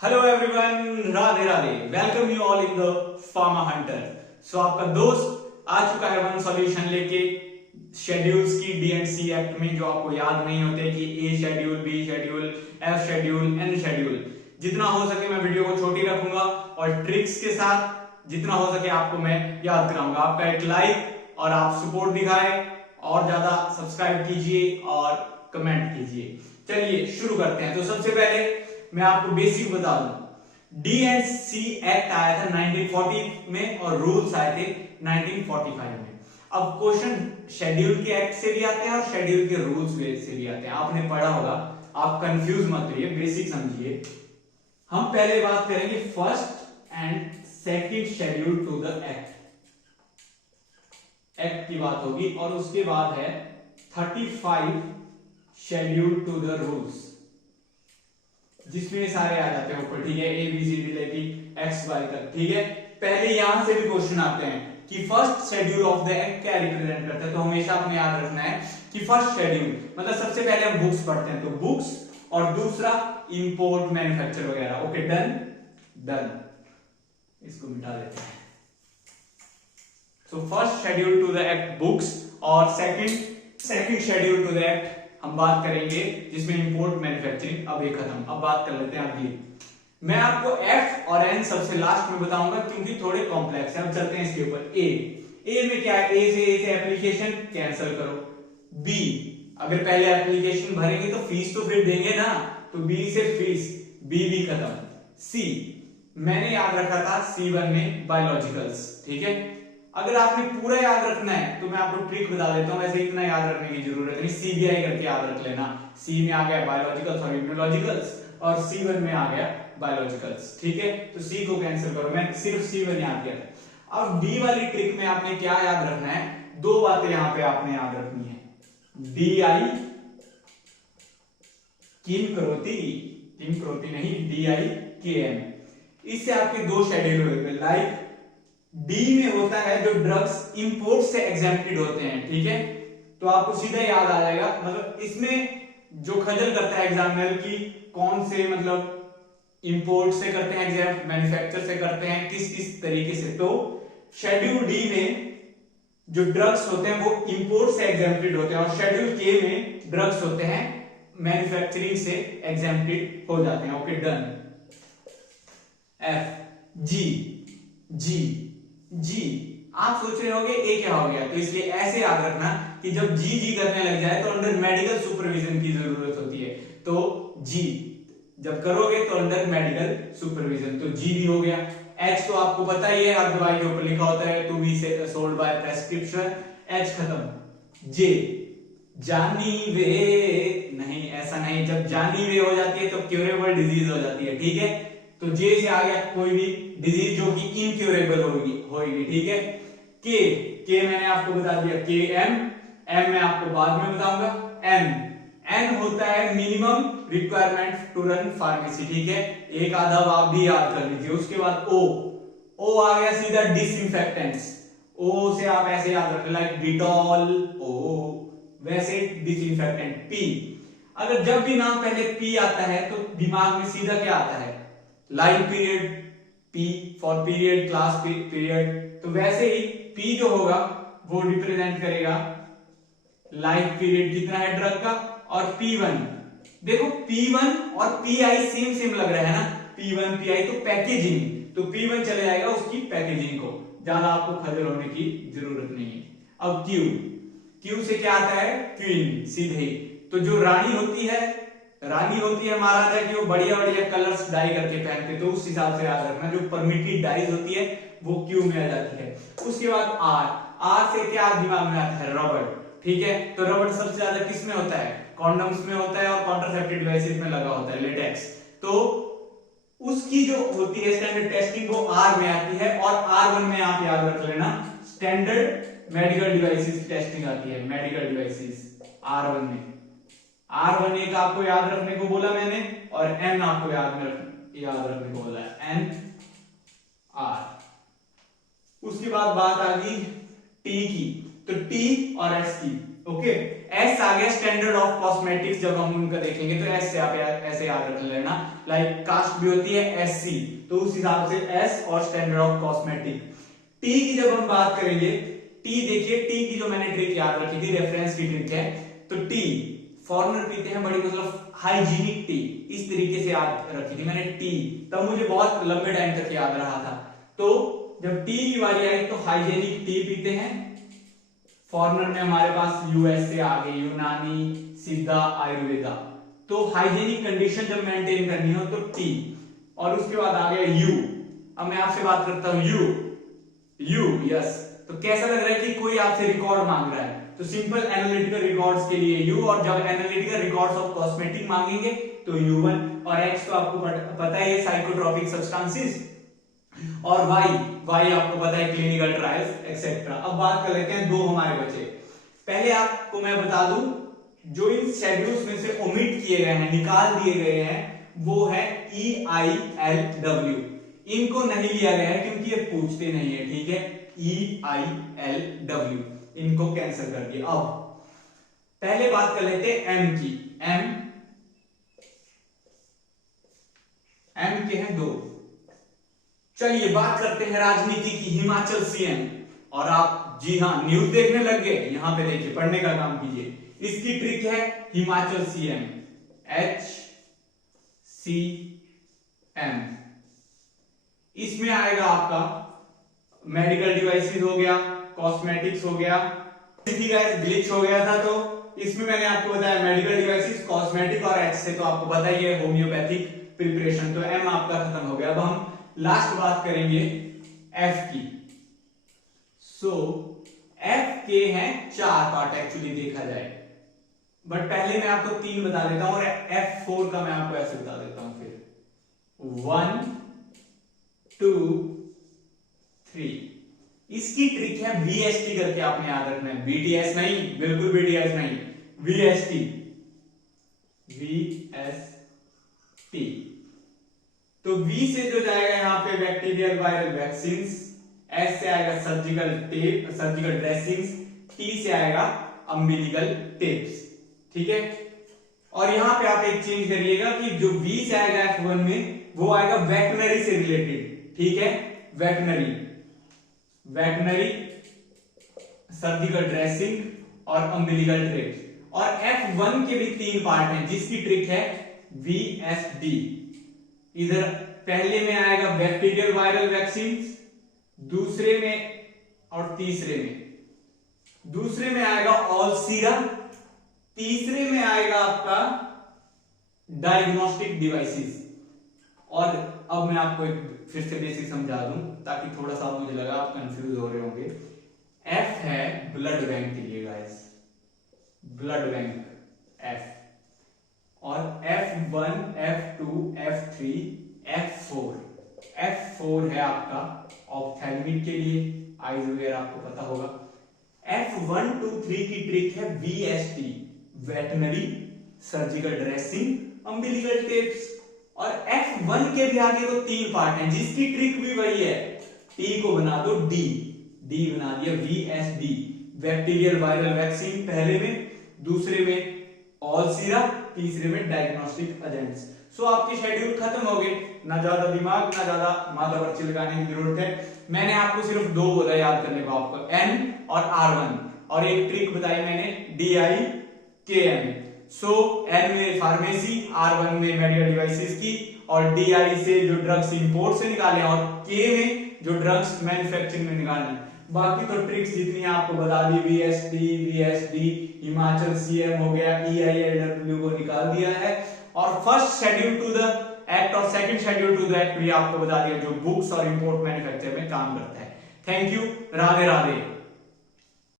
Hello everyone, Radhe Radhe. Welcome you all in the pharma hunter. So आपका दोस्त आ चुका है वन सॉल्यूशन लेके शेड्यूल्स की डी एंड सी एक्ट में, जो आपको याद नहीं होते कि A schedule, B schedule, F schedule, N schedule. जितना हो सके मैं वीडियो को छोटी रखूंगा और ट्रिक्स के साथ जितना हो सके आपको मैं याद कराऊंगा। आपका एक लाइक और आप सपोर्ट दिखाए और ज्यादा सब्सक्राइब कीजिए और कमेंट कीजिए। चलिए शुरू करते हैं। तो सबसे पहले मैं आपको बेसिक बता दूं, डी एंड सी एक्ट आया था 1940 में और रूल्स आए थे 1945 में। अब क्वेश्चन शेड्यूल के एक्ट से भी आते हैं और शेड्यूल के रूल्स से भी आते हैं। आपने पढ़ा होगा, आप कंफ्यूज मत रहिए, बेसिक समझिए। हम पहले बात करेंगे first and second schedule to the act की बात होगी, और उसके बाद है 35 शेड्यूल टू द रूल्स, जिसमें सारे आ जाते हैं ऊपर। ठीक है, ए बी सी डी लेके एक्स वाई तक। ठीक है, पहले यहां से भी क्वेश्चन आते हैं कि first schedule of the act क्या रिप्रेजेंट करता है। तो हमेशा आपने याद रखना है कि फर्स्ट शेड्यूल मतलब सबसे पहले हम बुक्स पढ़ते हैं, तो बुक्स, और दूसरा इंपोर्ट, मैन्युफैक्चर वगैरह। ओके, डन डन, इसको मिटा देते हैं। So first schedule to the act books, और second schedule to the act हम बात करेंगे जिसमें इंपोर्ट, मैन्युफैक्चरिंग। अब ये खत्म, अब बात कर लेते हैं आगे। मैं आपको एफ और एन सबसे लास्ट में बताऊंगा क्योंकि थोड़े कॉम्प्लेक्स हैं। अब चलते हैं इसके ऊपर। ए में क्या है, ए से एप्लीकेशन कैंसिल करो। बी, अगर पहले एप्लीकेशन भरेंगे तो फीस तो फिर देंगे ना, तो बी से फीस, बी भी खत्म। सी मैंने याद रखा था C1 में बायोलॉजिकल्स। ठीक है, अगर आपने पूरा याद रखना है तो मैं आपको ट्रिक बता देता हूं, वैसे इतना याद रखने की जरूरत नहीं, CBI करके याद रख लेना। सी में आ गया बायोलॉजिकल्स और इम्यूनोलॉजिकल्स, और C1 में आ गया बायोलॉजिकल्स। ठीक है, तो सी को कैंसिल करो, मैं सिर्फ C1 याद किया था। अब डी वाली ट्रिक में आपने क्या याद रखना है, दो बातें यहां पे आपने याद रखनी है। DI किम करोती नहीं, DI KM। इससे आपके दो शेड्यूल हो गए। लाइक डी में होता है जो ड्रग्स इंपोर्ट से एग्जेम्प्टेड होते हैं। ठीक है, तो आपको सीधा याद आ जाएगा। मतलब इसमें जो खजल करता है एग्जामिनर की कौन से मतलब इंपोर्ट से करते हैं एग्जाम, मैन्युफैक्चर से करते हैं, किस किस तरीके से। तो शेड्यूल डी में जो ड्रग्स होते हैं वो इंपोर्ट से एग्जेम्प्टेड होते हैं, और शेड्यूल के में ड्रग्स होते हैं मैन्युफैक्चरिंग से एग्जेम्प्टेड हो जाते हैं। Okay, done. एफ जी आप सोच रहे होगे ए क्या हो गया, तो इसलिए ऐसे याद रखना कि जब जी करने लग जाए तो अंडर मेडिकल सुपरविजन की जरूरत होती है। तो जी जब करोगे तो अंडर मेडिकल सुपरविजन, तो जी भी हो गया। एच तो आपको पता ही है, हर दवाई के ऊपर लिखा होता है to be sold by prescription. H खत्म। जे जानी वे नहीं, ऐसा नहीं, जब जानी वे हो जाती है तो क्यूरेबल डिजीज हो जाती है। ठीक है, तो जे से आ गया कोई भी डिजीज जो कि इनक्यूरेबल होगी। ठीक है, के मैंने आपको बता दिया, के एम मैं आपको बाद में बताऊंगा। एन होता है minimum requirement to run pharmacy. ठीक है, एक आधा आप भी याद कर लीजिए। उसके बाद ओ आ गया सीधा डिसइंफेक्टेंट्स। ओ से आप ऐसे याद रखें लाइक डिटॉल, ओ वैसे डिसइंफेक्टेंट। पी, अगर जब भी नाम पहले पी आता है तो दिमाग में सीधा क्या आता है, life period, P for period, class period. तो वैसे ही पी जो होगा वो रिप्रेजेंट करेगा लाइफ पीरियड कितना है ड्रग का। और P1, देखो P1 और PI सेम लग रहा है ना, P1 PI, तो पैकेजिंग, तो P1 चले जाएगा उसकी पैकेजिंग को, ज्यादा आपको खजल होने की जरूरत नहीं है। अब क्यू से क्या आता है, क्वीन, सीधे। तो जो रानी होती है महाराजा की, वो बढ़िया कलर्स डाई करके पहनते, तो उस हिसाब से याद रखना जो परमिटेड डाइज होती है वो क्यू में आ जाती है। उसके बाद आर से क्या दिमाग में आता है, रबड़। ठीक है, तो रबड़ सबसे ज्यादा किस में होता है, कॉन्डम्स में होता है और कॉन्ट्रासेप्टिव डिवाइसेस में लगा होता है, लेटेक्स। तो उसकी जो होती है स्टैंडर्ड टेस्टिंग वो आर में आती है, और R1 में आप याद रख लेना स्टैंडर्ड मेडिकल डिवाइसेस टेस्टिंग आती है, मेडिकल डिवाइसेस R1 में। R1 एक आपको याद रखने को बोला मैंने, और N आपको याद रखने को बोला है, N R। उसके बाद बात आ गई टी की, तो टी और एस की। ओके। एस आ गया स्टैंडर्ड ऑफ कॉस्मेटिक्स, जब हम उनका देखेंगे तो एस से आप ऐसे याद रख लेना, लाइक कास्ट भी होती है एससी, तो उस हिसाब से एस और स्टैंडर्ड ऑफ कॉस्मेटिक। टी की जब हम बात करेंगे, टी देखिए, टी की जो मैंने ट्रिक याद रखी थी, रेफरेंस की ट्रिक है, तो टी फॉरेनर पीते हैं बड़ी मतलब हाइजीनिक टी, इस तरीके से याद रखी थी मैंने टी, तब मुझे बहुत लंबे टाइम तक याद रहा था। तो जब टी की बारी आई तो हाइजीनिक टी पीते हैं, फॉरेनर में हमारे पास यूएसए आ गए, यूनानी, सिद्धा, आयुर्वेदा, तो हाइजीनिक कंडीशन जब मेंटेन करनी हो तो टी, और उसके बाद आ गया यू। अब मैं आपसे बात करता हूं यू, यस, तो कैसा लग रहा है कि कोई आपसे रिकॉर्ड मांग रहा है, तो सिंपल एनालिटिकल रिकॉर्ड्स के लिए यू, और जब एनालिटिकल रिकॉर्ड्स ऑफ कॉस्मेटिक मांगेंगे तो U1, और एक्स तो आपको पता है साइकोट्रोपिक सब्सटेंसेस, और वाई आपको पता है क्लिनिकल ट्रायल्स एक्सेट्रा। अब बात कर लेते हैं दो हमारे बचे। पहले आपको मैं बता दूं, जो इन शेड्यूल्स में से ओमिट किए गए हैं, निकाल दिए गए हैं, वो है EILW, इनको नहीं लिया गया है क्योंकि ये पूछते नहीं है, ठीक है, EILW, इनको कैंसिल कर दिया। अब पहले बात कर लेते हैं एम की। एम के हैं दो। चलिए बात करते हैं राजनीति की, हिमाचल सीएम, और आप जी हाँ न्यूज देखने लग गए, यहां पे देखिए, पढ़ने का काम कीजिए। इसकी ट्रिक है हिमाचल सीएम, HCM। इसमें आएगा आपका मेडिकल डिवाइसेस हो गया, कॉस्मेटिक्स हो गया, ग्लिच हो गया था, तो इसमें मैंने आपको बताया मेडिकल डिवाइसेस, कॉस्मेटिक, और एच से तो आपको पता ही है होम्योपैथिक प्रिपरेशन, तो एम आपका खत्म हो गया। अब हम लास्ट बात करेंगे एफ की। सो एफ के हैं 4 पार्ट एक्चुअली देखा जाए, बट पहले मैं आपको 3 बता देता हूं, और F4 का मैं आपको ऐसे बता देता हूं फिर 1 2 3। इसकी ट्रिक है VST करके आपने याद रखना है, BTS नहीं, बिल्कुल BTS नहीं, VST। तो V से जो जाएगा यहां पे बैक्टीरियल वायरल वैक्सीन्स, S से आएगा surgical tape, surgical dressings, T से आएगा अम्बिलिकल टेप्स, ठीक है। और यहां पे आप एक चेंज करिएगा कि जो V से आएगा F1 में, वो आएगा वेटनरी से रिलेटेड, ठीक है, वेटनरी सर्जिकल ड्रेसिंग और अम्बिलिकल टेप्स। और F1 के भी 3 पार्ट हैं, जिसकी ट्रिक है VSD। इधर पहले में आएगा बैक्टीरियल वायरल वैक्सीन, दूसरे में और तीसरे में आएगा ऑल सीरा, तीसरे में आएगा आपका डायग्नोस्टिक डिवाइसेस। और अब मैं आपको एक फिर से बेसिक समझा दूं ताकि थोड़ा सा मुझे लगा आप कंफ्यूज हो रहे होंगे। एफ है ब्लड बैंक के लिए गाइस, ब्लड बैंक एफ, और F1, F2, F3, F4 है आपका ऑप्थेल्मिक के लिए, आइज वगैरह आपको पता होगा। F1, 2, 3 की ट्रिक है VST, veterinary surgical dressing, umbilical tapes. और F1 के भी आगे तो 3 पार्ट हैं, जिसकी ट्रिक भी वही है, T को बना दो D बना दिया, VSD, बैक्टीरियल वायरल वैक्सीन पहले में, दूसरे में ऑल सीरा, तीसरे में डायग्नोस्टिक एजेंट्स। सो आपके शेड्यूल खत्म हो गए, ना ज्यादा दिमाग ना ज्यादा माथा पर्ची लगाने की जरूरत है। मैंने आपको सिर्फ 2 बोला याद करने को, आपको N और R1, और एक ट्रिक बताई मैंने DIKM। सो N में फार्मेसी, R1 में मेडिकल डिवाइसेस की, और DI से जो ड्रग्स इंपोर्ट से निकाले, और K में जो ड्रग्स मैन्युफैक्चरिंग में निकाले। बाकी तो ट्रिक्स जितनी आपको बता दी, VST, VSD, हिमाचल सीएम हो गया, EILW को निकाल दिया है, और first schedule to the act और second schedule to the act भी आपको बता दिया, जो बुक्स और इंपोर्ट मैन्युफैक्चर में काम करता है। Thank you, Radhe Radhe.